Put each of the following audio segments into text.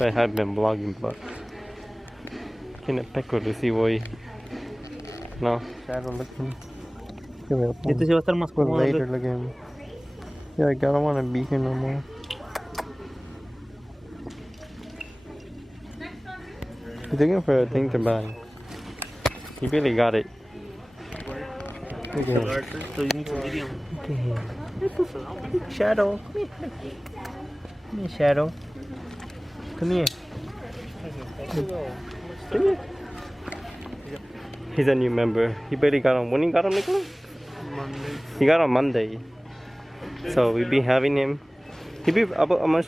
I have been vlogging, but can't peck to see why. No, shadow looking. Este sí va a estar más cómodo. Later looking. Yeah, I don't want to be here no more. He's looking for a thing to buy. He really got it. Look at him. Look at him. Shadow. Come here, Shadow. Come here. Come here. He's a new member. He barely got on. When he got on, Nicholas? Monday. He got on Monday. So we be having him. He be about how much?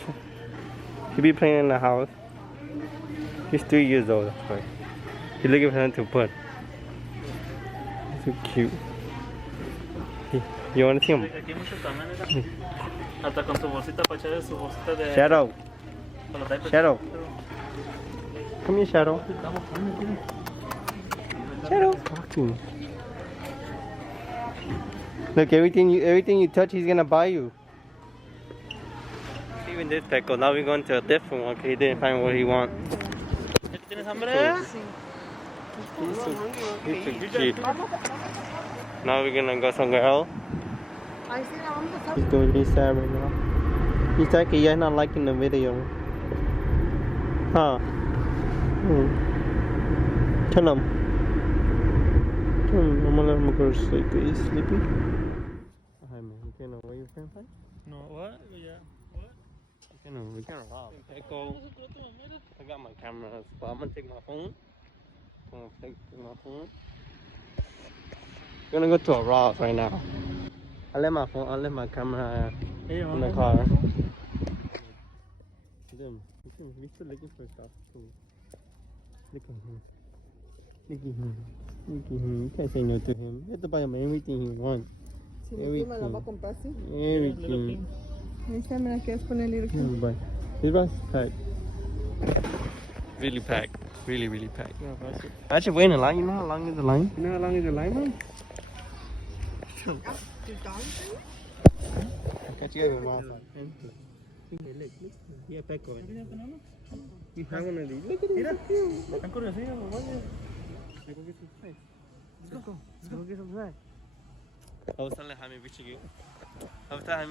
He be playing in the house. He's 3 years old. That's why. He's looking for him to put. He's so cute. You want to see him? Hasta con su bolsita para echar su bolsita de... Shadow. Shadow. Come here, Shadow. Shadow. Walking. Look, everything you touch, he's gonna buy you. Even this pickle. Now we're going to a different one because he didn't find what he wants. ¿Tienes hambre? He's so cute. Now we're gonna go somewhere else. He's doing really sad right now. He's like he's not liking the video. Huh? Tell him. I'm gonna let him go to sleep. He's sleepy. Hi man, you can't know where you're from? No, what? Yeah. What? We can't rob. Echo. I got my camera, but I'm gonna take my phone. I'm gonna take my phone. We're gonna go to a Ross right now. I left my camera in the car. He's still looking for stuff too. Look at him. Look at him. Look at him. You can't say no to him. You have to buy him everything he wants. Everything. This one's packed. Really packed. Really, really packed. I should wait in a line. You know how long is the line? You know how long is the line, man? I got you over my Look. Yeah, pack on. You have one of these. Look at it. Let's go get some snacks. Let's go get some snacks. I was telling Jaime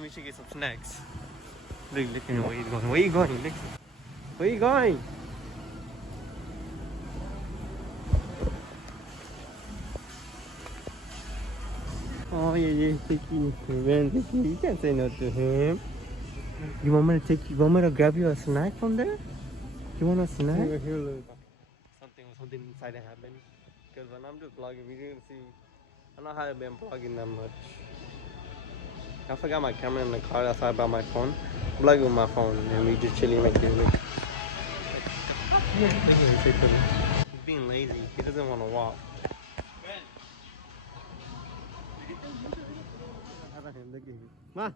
we should get some snacks. Look at him. Where you going? Where you going? Look. Where you going? Oh yeah, Tiki. Man, Tiki, you can't say no to him. You want me to grab you a snack from there? You want a snack? Something inside that happened. Because when I'm just vlogging, we didn't see. I don't know how I've been vlogging that much. I forgot my camera in the car. That's why I brought my phone. I'm vlogging with my phone, and we just chilling like this. He's being lazy. He doesn't want to walk. Look at him. Ma. Look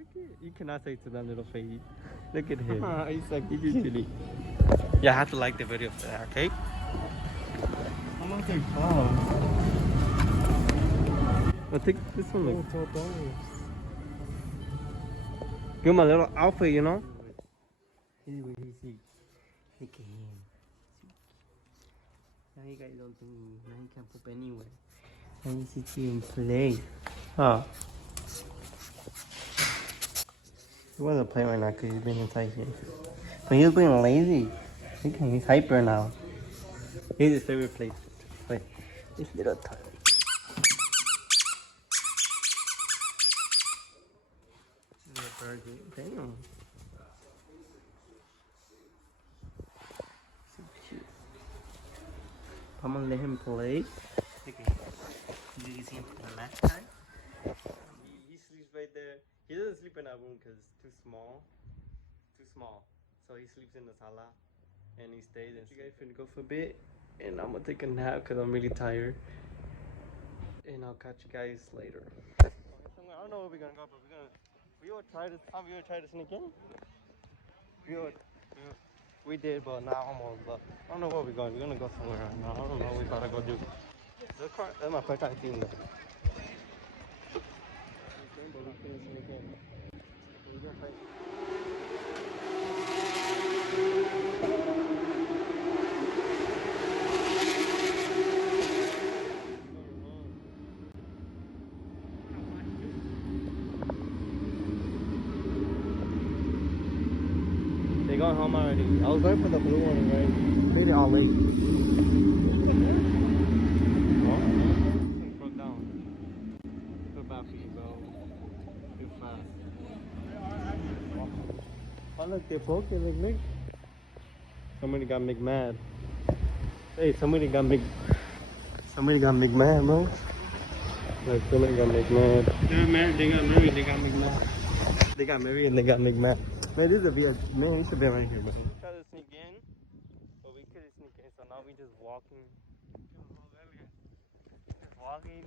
at you cannot say to that little face. Look at him. He's like silly. Yeah, I have to like the video for that, okay? How much they cost? I think this one looks $12. Give him a little outfit, you know? Anyway, see. Look at him. Now you guys don't think now he can poop anywhere. Now you see him play. Huh? He wasn't playing right now because he's been inside here. But he's being lazy. He's hyper now. Here's his favorite place. Wait, this little toy. Damn. So cute. I'm gonna let him play. Look at him. Did you see him the last time? He sleeps right there. He doesn't sleep in that room because it's too small. So he sleeps in the sala and he stays. And you guys finna go for a bit, and I'm gonna take a nap because I'm really tired. And I'll catch you guys later. I don't know where we're gonna go, but we will try to sneak in. We did, but now almost. But I don't know where we're going. We're gonna go somewhere right now. I don't know what we gotta go do. That's my first time seeing that. going home already. I was going for the blue one, right? Made it all late. What? Broke down. Too bad for you, bro. Too fast. Oh look, they're broken, like Mick. Somebody got Mick mad. Hey, somebody got Mick mad, bro. Like somebody got Mick mad. Yeah, man, they got married, they got me mad. They got married and they got Mick mad. Man, this is a weird. Man, we should be right here, bro. We tried to sneak in, but we couldn't sneak in, so now we just walking. Just walking.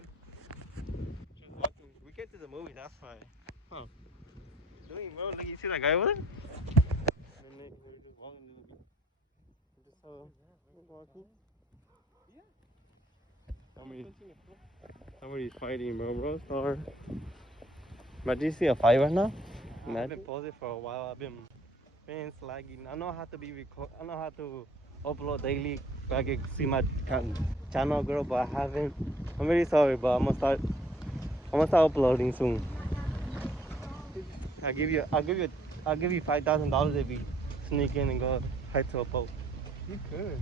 We get to the movie, that's why. Huh. Doing, bro, look, you see that guy over there? And then we're just walking the movie. Just walking. Somebody's fighting, bro. Star. Imagine you see a fight right now. I've been pausing for a while. I've been slagging. I know how to I know how to upload daily. So I can see my channel grow, but I haven't. I'm really sorry, but I'm gonna start uploading soon. I'll give you $5,000 if you sneak in and go hide to a boat. You could.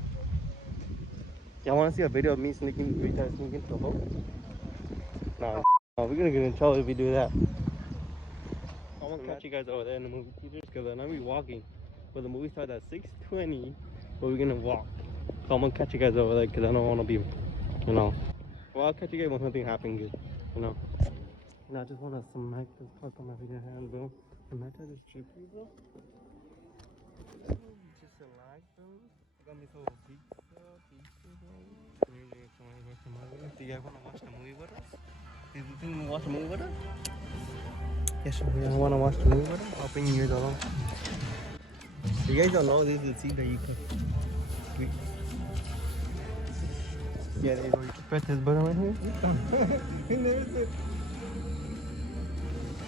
Y'all wanna see a video of me sneaking to a boat? No, we're gonna get in trouble if we do that. I'm gonna catch you guys over there in the movie theaters because I'm gonna be walking. But the movie starts at 6:20, but we're gonna walk. So I'm gonna catch you guys over there because I don't wanna be, you know. Well, I'll catch you guys when something happens good, you know. And I just wanna smack this fuck on my video hand, bro. Imagine this trip, bro. Just relax, bro. Got me so pizza, bro. Do you guys wanna watch the movie with us? Do you wanna watch the movie with us? Yes, you guys wanna watch the movie with us? I'll bring you guys along. You guys don't know this is the seed that you cook. Yeah, there you go. You press this button right here. And there's it.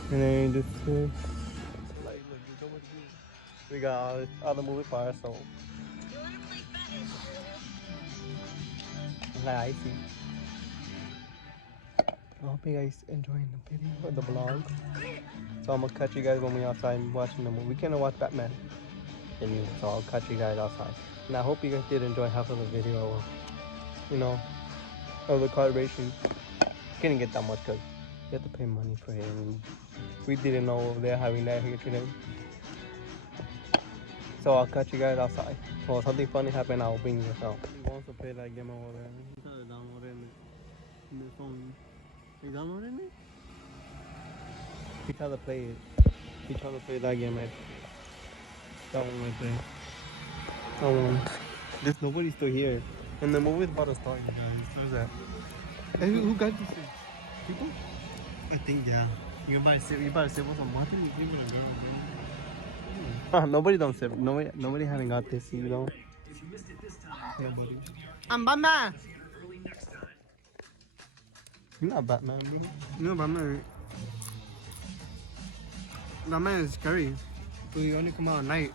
And then just like, look, you go with me. We got all the movie for ourselves. Like I see. I hope you guys enjoying the video or the vlog. So I'm gonna catch you guys when we outside watching the movie. We can't watch Batman. So I'll catch you guys outside. And I hope you guys did enjoy half of the video. You know, of the car racing. Couldn't get that much because you have to pay money for it. And we didn't know they're having that here today. So I'll catch you guys outside. Well, something funny happened, I'll bring you out. He wants to play that game over there. He's trying to download it in his phone. He downloading it? He tried to play it. He tried to play that game right. That one right there. That one. There's nobody still here. And the movie's about to start, you guys. Where's that? Hey, who got this thing? People? I think, yeah. You better sip with some water. Nobody don't sip. Nobody haven't got this, you know. Yeah, buddy. I'm Batman. You're not Batman, bro. No, Batman. Batman is scary. So you only come out at night.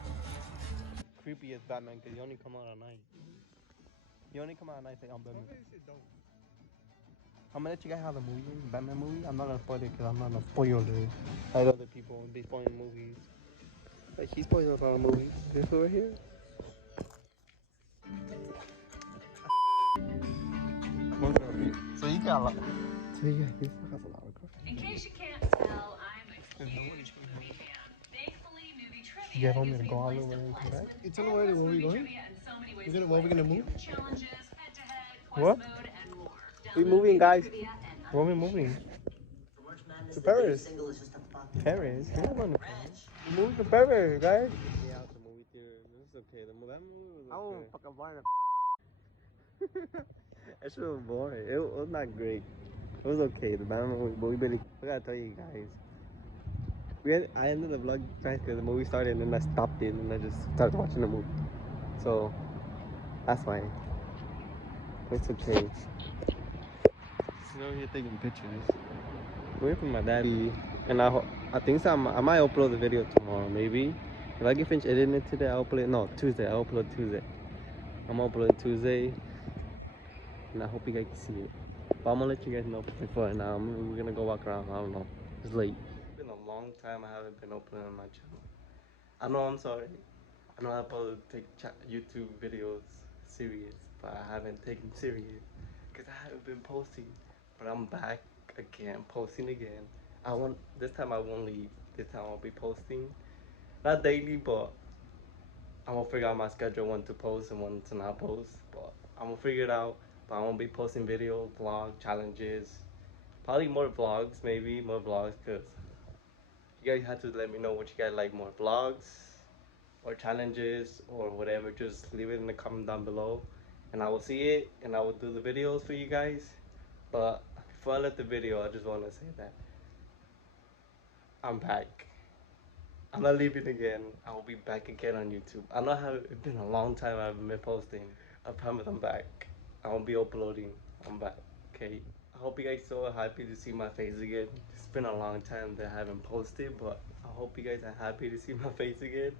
Creepy as Batman because you only come out at night. You only come out at night, say I'm Batman. I'm gonna let you guys have the movie, Batman movie. I'm not gonna spoil it because I'm not gonna spoil it. Like other people, they spoiling movies. Like he's spoiling a lot of movies. This over here. So you got a lot. So yeah, he has a lot of cars. In case you can't tell, I'm a huge movie fan. Thankfully, movie trivia You guys want me to gives go all me the a way list and come of back? lists You tell me where we going? trivia in so many ways Where we gonna move? challenges, head-to-head, quest What? mode, and more. We Download moving, movie guys. trivia and Where are we moving? To Paris. Paris? We're not going to Paris. We're moving to Paris, guys. Yeah, out the movie theater. This is okay. That movie was okay. I won't fucking buy it. That shit was boring. It was not great. It was okay. The Batman movie, but I gotta tell you guys. I ended the vlog twice because the movie started and then I stopped it and I just started watching the movie. So, that's fine. It's okay. You know, here taking pictures. Waiting for my daddy. And I think so. I might upload the video tomorrow, maybe. If I can finish editing it today, I'll upload it. No, Tuesday. I'll upload Tuesday. I'm gonna upload Tuesday. And I hope you guys can see it. But I'm gonna let you guys know before now. We're gonna go walk around. I don't know. It's late. It's been a long time I haven't been uploading on my channel. I know, I'm sorry. I know I'm supposed to take YouTube videos serious, but I haven't taken serious because I haven't been posting. But I'm back again, posting again. I want this time I won't leave. This time I'll be posting, not daily, but I'm gonna figure out my schedule when to post and when to not post. But I'm gonna figure it out. But I'm gonna be posting video, vlog, challenges, probably more vlogs, maybe more vlogs, cause you guys have to let me know what you guys like more vlogs or challenges or whatever. Just leave it in the comment down below, and I will see it and I will do the videos for you guys. But before I let the video, I just want to say that I'm back. I'm not leaving again. I will be back again on YouTube. I know how it's been a long time I haven't been posting. I promise I'm back. I won't be uploading. I'm back. Okay. I hope you guys so happy to see my face again. It's been a long time that I haven't posted, but I hope you guys are happy to see my face again.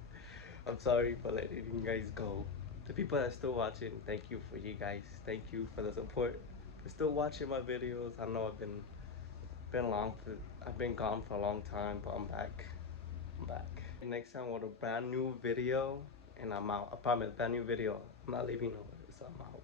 I'm sorry for letting you guys go. The people that are still watching, thank you for you guys. Thank you for the support. For still watching my videos. I know I've been gone for a long time, but I'm back. I'm back. Next time with a brand new video, and I'm out. I promise, brand new video. I'm not leaving nowhere, so I'm out.